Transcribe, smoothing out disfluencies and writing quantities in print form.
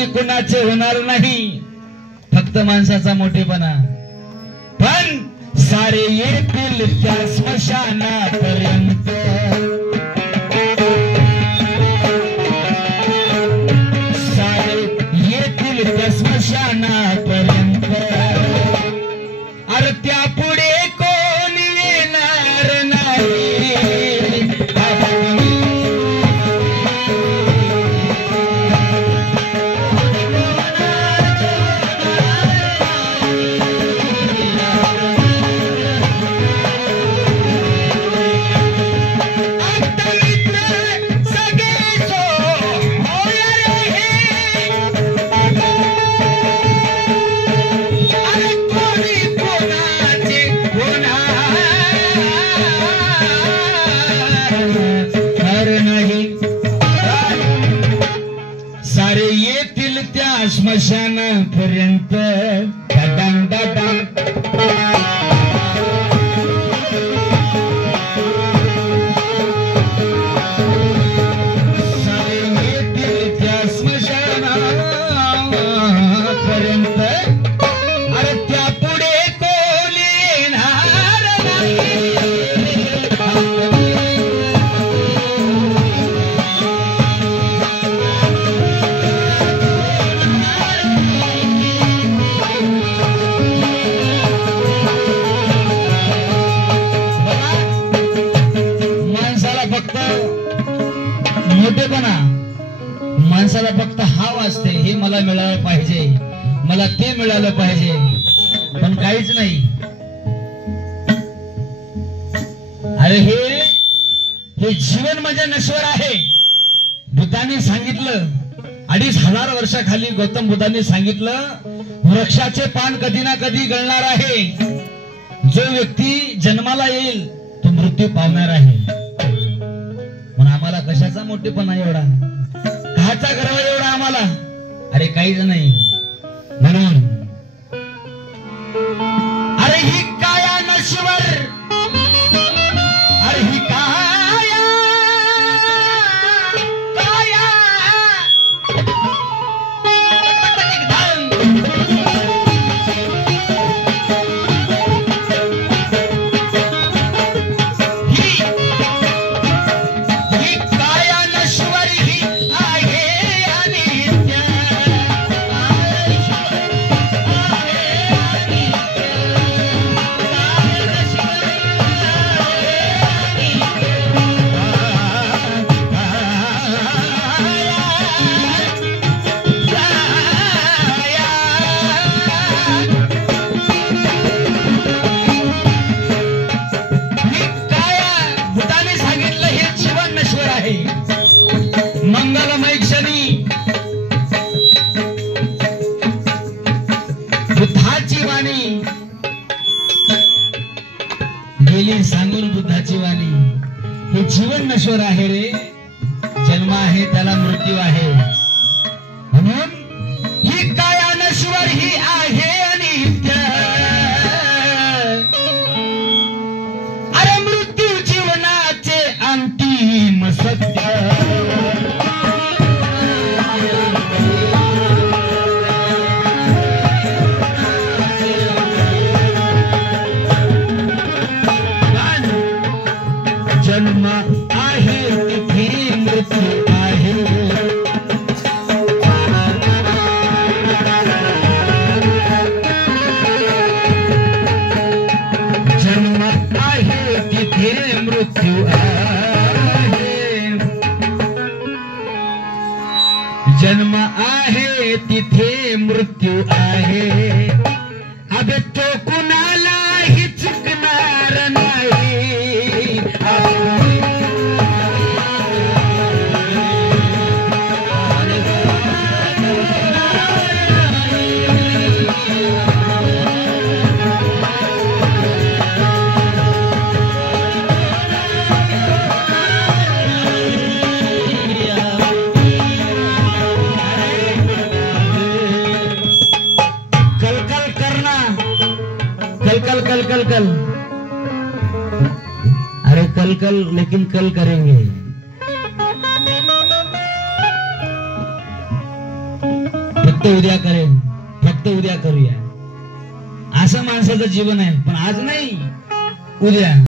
कोणी कुणाचे होणार नाही, फक्त माणसाचा मोठेपणा. पण सारे येतील त्या स्मशानापर्यंत, सारे येतील त्या स्मशानापर्यंत. अरे त्या पुढे कोणी येणार नाही. स्मशानापर्यंत डडांग डडांग. सारे येतील त्या स्मशानापर्यंत. अरे त्या पुढे कोणी येणार नाही. मोठेपणा माणसाला फक्त हाव असते, हे मला मिळालं पाहिजे, मला ते मिळालं पाहिजे, पण काहीच नाही. अरे हे जीवन म्हणजे नश्वर आहे. बुद्धाने सांगितलं, 2500 वर्षाखाली गौतम बुद्धाने सांगितलं, वृक्षाचे पान कधी ना कधी गळणार आहे. जो व्यक्ती जन्माला येईल तो मृत्यू पावणार आहे. आम्हाला कशाचा मोठेपणा एवढा, काचा गर्व एवढा आम्हाला? अरे काहीच नाही. म्हणून अरे ही काया नश्वर, अरे ही काया काया मंगलमय क्षणी बुद्धाची वाणी गेली सांगून, बुद्धाची वाणी, हे जीवन नश्वर आहे रे. जन्म आहे त्याला मृत्यू आहे. म्हणून ही काया नश्वर ही आहे अनित्य. अरे मृत्यू जीवनाचे अंतिम सत्य. जन्म आहे तिथे मृत्यू आहे. जन्म आहे तिथे मृत्यू आहे. जन्म आहे तिथे मृत्यू आहे. अब तो कुणालाही चुकणार नाही. कल कल कल, अरे कल कल लेकिन कल करेंगे. फक्त उद्या करेन, फक्त उद्या करूया, असं माणसाचं जीवन आहे. पण आज नाही, उद्या.